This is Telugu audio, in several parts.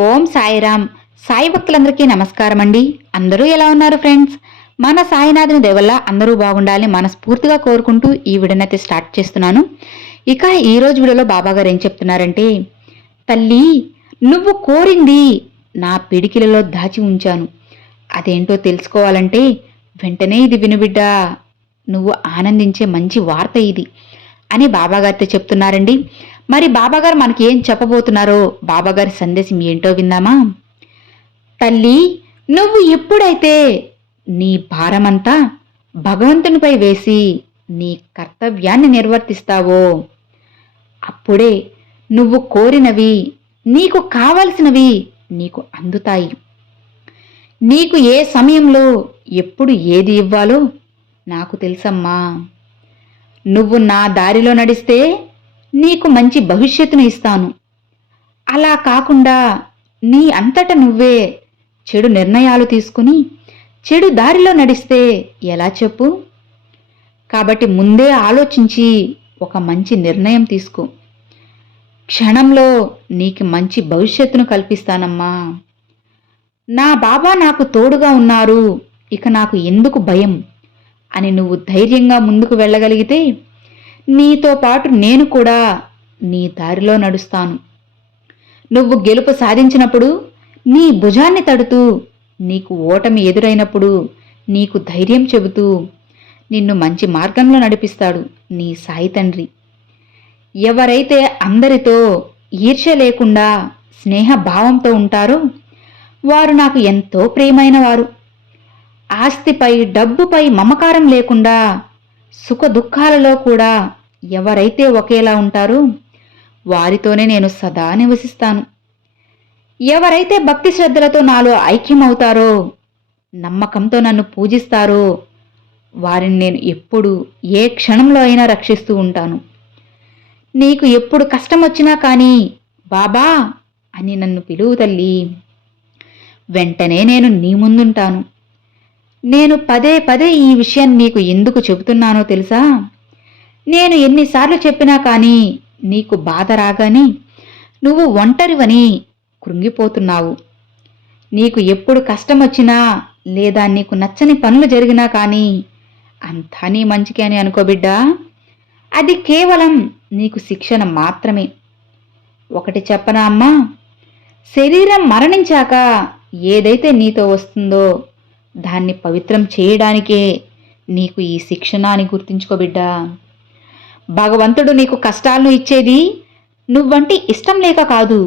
ఓం సాయిరామ్. సాయి భక్తులందరికీ నమస్కారం అండి అందరూ ఎలా ఉన్నారు ఫ్రెండ్స్? మన సాయినాథుని దేవల్ల అందరూ బాగుండాలని మనస్ఫూర్తిగా కోరుకుంటూ ఈ విడనైతే స్టార్ట్ చేస్తున్నాను. ఇక ఈ రోజు వీడియోలో బాబా గారు ఏం చెప్తున్నారంటే తల్లి నువ్వు కోరింది నా పిడికిలలో దాచి ఉంచాను. అదేంటో తెలుసుకోవాలంటే వెంటనే ఇది వినుబిడ్డా నువ్వు ఆనందించే మంచి వార్త ఇది అని బాబాగారితో చెప్తున్నారండి. మరి బాబాగారు మనకి ఏం చెప్పబోతున్నారో? బాబాగారి సందేశం ఏంటో విందామా? తల్లి నువ్వు ఎప్పుడైతే నీ భారమంతా భగవంతునిపై వేసి నీ కర్తవ్యాన్ని నిర్వర్తిస్తావో అప్పుడే నువ్వు కోరినవి నీకు కావలసినవి నీకు అందుతాయి. నీకు ఏ సమయంలో ఎప్పుడు ఏది ఇవ్వాలో నాకు తెలుసమ్మా. నువ్వు నా దారిలో నడిస్తే నీకు మంచి భవిష్యత్తును ఇస్తాను. అలా కాకుండా నీ అంతట నువ్వే చెడు నిర్ణయాలు తీసుకుని చెడు దారిలో నడిస్తే ఎలా చెప్పు? కాబట్టి ముందే ఆలోచించి ఒక మంచి నిర్ణయం తీసుకో. క్షణంలో నీకు మంచి భవిష్యత్తును కల్పిస్తానమ్మా. నా బాబా నాకు తోడుగా ఉన్నారు ఇక నాకు ఎందుకు భయం అని నువ్వు ధైర్యంగా ముందుకు వెళ్ళగలిగితే నీతో పాటు నేను కూడా నీ దారిలో నడుస్తాను. నువ్వు గెలుపు సాధించినప్పుడు నీ భుజాన్ని తడుతూ నీకు ఓటమి ఎదురైనప్పుడు నీకు ధైర్యం చెబుతూ నిన్ను మంచి మార్గంలో నడిపిస్తాడు నీ సాయి తండ్రి. ఎవరైతే అందరితో ఈర్ష లేకుండా స్నేహ భావంతో ఉంటారో వారు నాకు ఎంతో ప్రియమైన వారు ఆస్తిపై డబ్బుపై మమకారం లేకుండా సుఖ దుఃఖాలలో కూడా ఎవరైతే ఒకేలా ఉంటారో వారితోనే నేను సదా నివసిస్తాను. ఎవరైతే భక్తి శ్రద్ధలతో నాలో ఐక్యమవుతారో నమ్మకంతో నన్ను పూజిస్తారో వారిని నేను ఎప్పుడు ఏ క్షణంలో అయినా రక్షిస్తూ ఉంటాను. నీకు ఎప్పుడు కష్టం వచ్చినా కానీ బాబా అని నన్ను పిలువు తల్లి. వెంటనే నేను నీ ముందుంటాను. నేను పదే పదే ఈ విషయాన్ని నీకు ఎందుకు చెబుతున్నానో తెలుసా? నేను ఎన్నిసార్లు చెప్పినా కానీ నీకు బాధ రాగానే నువ్వు ఒంటరివని కృంగిపోతున్నావు. నీకు ఎప్పుడు కష్టం వచ్చినా లేదా నీకు నచ్చని పనులు జరిగినా కానీ అంతా నీ మంచికే అని అనుకోబిడ్డా అది కేవలం నీకు శిక్షణ మాత్రమే. ఒకటి చెప్పనా అమ్మా? శరీరం మరణించాక ఏదైతే నీతో వస్తుందో దాన్ని పవిత్రం చేయడానికే నీకు ఈ శిక్షణ అని గుర్తుంచుకోబిడ్డా భగవంతుడు నీకు కష్టాలను ఇచ్చేది నువ్వంటి ఇష్టం లేక కాదు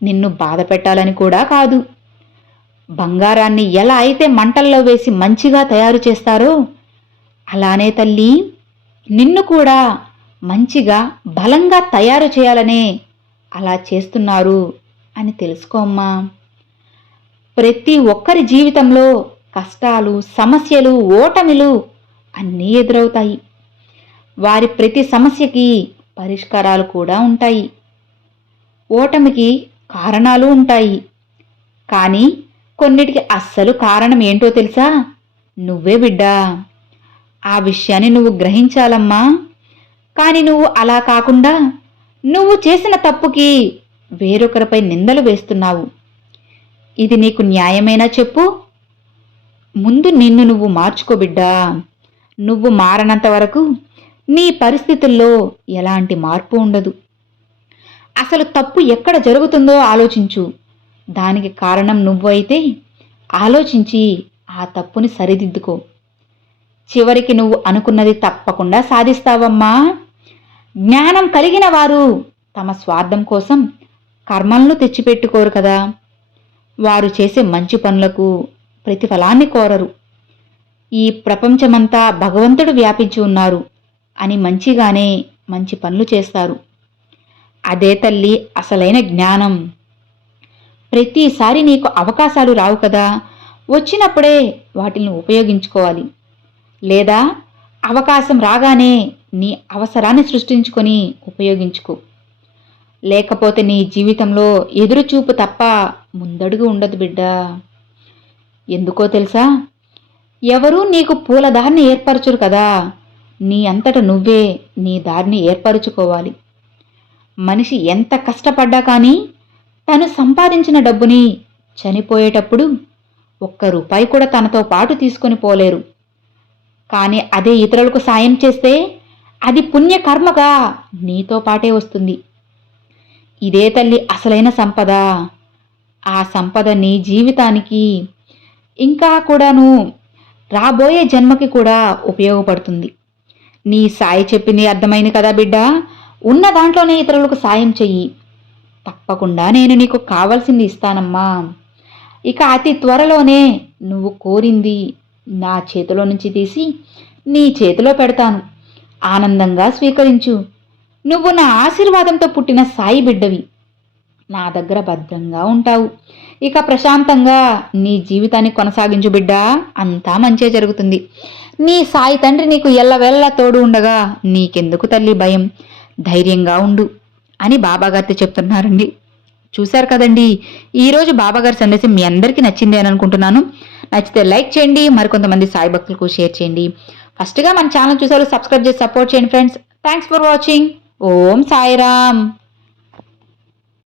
నిన్ను బాధ పెట్టాలని కూడా కాదు. బంగారాన్ని ఎలా అయితే మంటల్లో వేసి మంచిగా తయారు చేస్తారో అలానే తల్లి నిన్ను కూడా మంచిగా బలంగా తయారు చేయాలనే అలా చేస్తున్నారు అని తెలుసుకోమ్మా ప్రతి ఒక్కరి జీవితంలో కష్టాలు సమస్యలు ఓటమిలు అన్నీ ఎదురవుతాయి. వారి ప్రతి సమస్యకి పరిష్కారాలు కూడా ఉంటాయి. ఓటమికి కారణాలు ఉంటాయి. కానీ కొన్నిటికి అస్సలు కారణం ఏంటో తెలుసా? నువ్వే బిడ్డా. ఆ విషయాన్ని నువ్వు గ్రహించాలమ్మా. కానీ నువ్వు అలా కాకుండా నువ్వు చేసిన తప్పుకి వేరొకరిపై నిందలు వేస్తున్నావు. ఇది నీకు న్యాయమేనా చెప్పు? ముందు నిన్ను నువ్వు మార్చుకో బిడ్డా. నువ్వు మారనంత వరకు నీ పరిస్థితుల్లో ఎలాంటి మార్పు ఉండదు. అసలు తప్పు ఎక్కడ జరుగుతుందో ఆలోచించు. దానికి కారణం నువ్వు అయితే ఆలోచించి ఆ తప్పుని సరిదిద్దుకో. చివరికి నువ్వు అనుకున్నది తప్పకుండా సాధిస్తావమ్మా. జ్ఞానం కలిగిన వారు తమ స్వార్థం కోసం కర్మలను తెచ్చిపెట్టుకోరు కదా. వారు చేసే మంచి పనులకు ప్రతిఫలాన్ని కోరరు. ఈ ప్రపంచమంతా భగవంతుడు వ్యాపించి ఉన్నారు అని మంచిగానే మంచి పనులు చేస్తారు. అదే తల్లి అసలైన జ్ఞానం. ప్రతిసారి నీకు అవకాశాలు రావు కదా వచ్చినప్పుడే వాటిని ఉపయోగించుకోవాలి. లేదా అవకాశం రాగానే నీ అవసరాన్ని సృష్టించుకొని ఉపయోగించుకో. లేకపోతే నీ జీవితంలో ఎదురుచూపు తప్ప ముందడుగు ఉండదు బిడ్డా. ఎందుకో తెలుసా? ఎవరూ నీకు పూల దారిని ఏర్పరచురు కదా. నీ అంతట నువ్వే నీ దారిని ఏర్పరచుకోవాలి. మనిషి ఎంత కష్టపడ్డా కానీ తను సంపాదించిన డబ్బుని చనిపోయేటప్పుడు ఒక్క రూపాయి కూడా తనతో పాటు తీసుకొని పోలేరు. కానీ అదే ఇతరులకు సాయం చేస్తే అది పుణ్యకర్మగా నీతో పాటే వస్తుంది. ఇదే తల్లి అసలైన సంపద. ఆ సంపద నీ జీవితానికి ఇంకా కూడాను రాబోయే జన్మకి కూడా ఉపయోగపడుతుంది. నీ సాయి చెప్పింది అర్థమైంది కదా బిడ్డ? ఉన్న దాంట్లోనే ఇతరులకు సాయం చెయ్యి. తప్పకుండా నేను నీకు కావాల్సింది ఇస్తానమ్మా. ఇక అతి త్వరలోనే నువ్వు కోరింది నా చేతిలో నుంచి తీసి నీ చేతిలో పెడతాను. ఆనందంగా స్వీకరించు. నువ్వు నా ఆశీర్వాదంతో పుట్టిన సాయి బిడ్డవి. నా దగ్గర భద్రంగా ఉంటావు. ఇక ప్రశాంతంగా నీ జీవితాన్ని కొనసాగించు బిడ్డా అంతా మంచే జరుగుతుంది. నీ సాయి తండ్రి నీకు ఎల్లవెల్ల తోడు ఉండగా నీకెందుకు తల్లి భయం? ధైర్యంగా ఉండు అని బాబాగారితో చెప్తున్నారండి. చూశారు కదండి ఈరోజు బాబాగారి సందేశం మీ అందరికీ నచ్చింది అని అనుకుంటున్నాను. నచ్చితే లైక్ చేయండి మరికొంతమంది సాయి భక్తులకు షేర్ చేయండి. ఫస్ట్గా మన ఛానల్ చూసారు సబ్స్క్రైబ్ చేసి సపోర్ట్ చేయండి friends. Thanks for watching Om Sairam.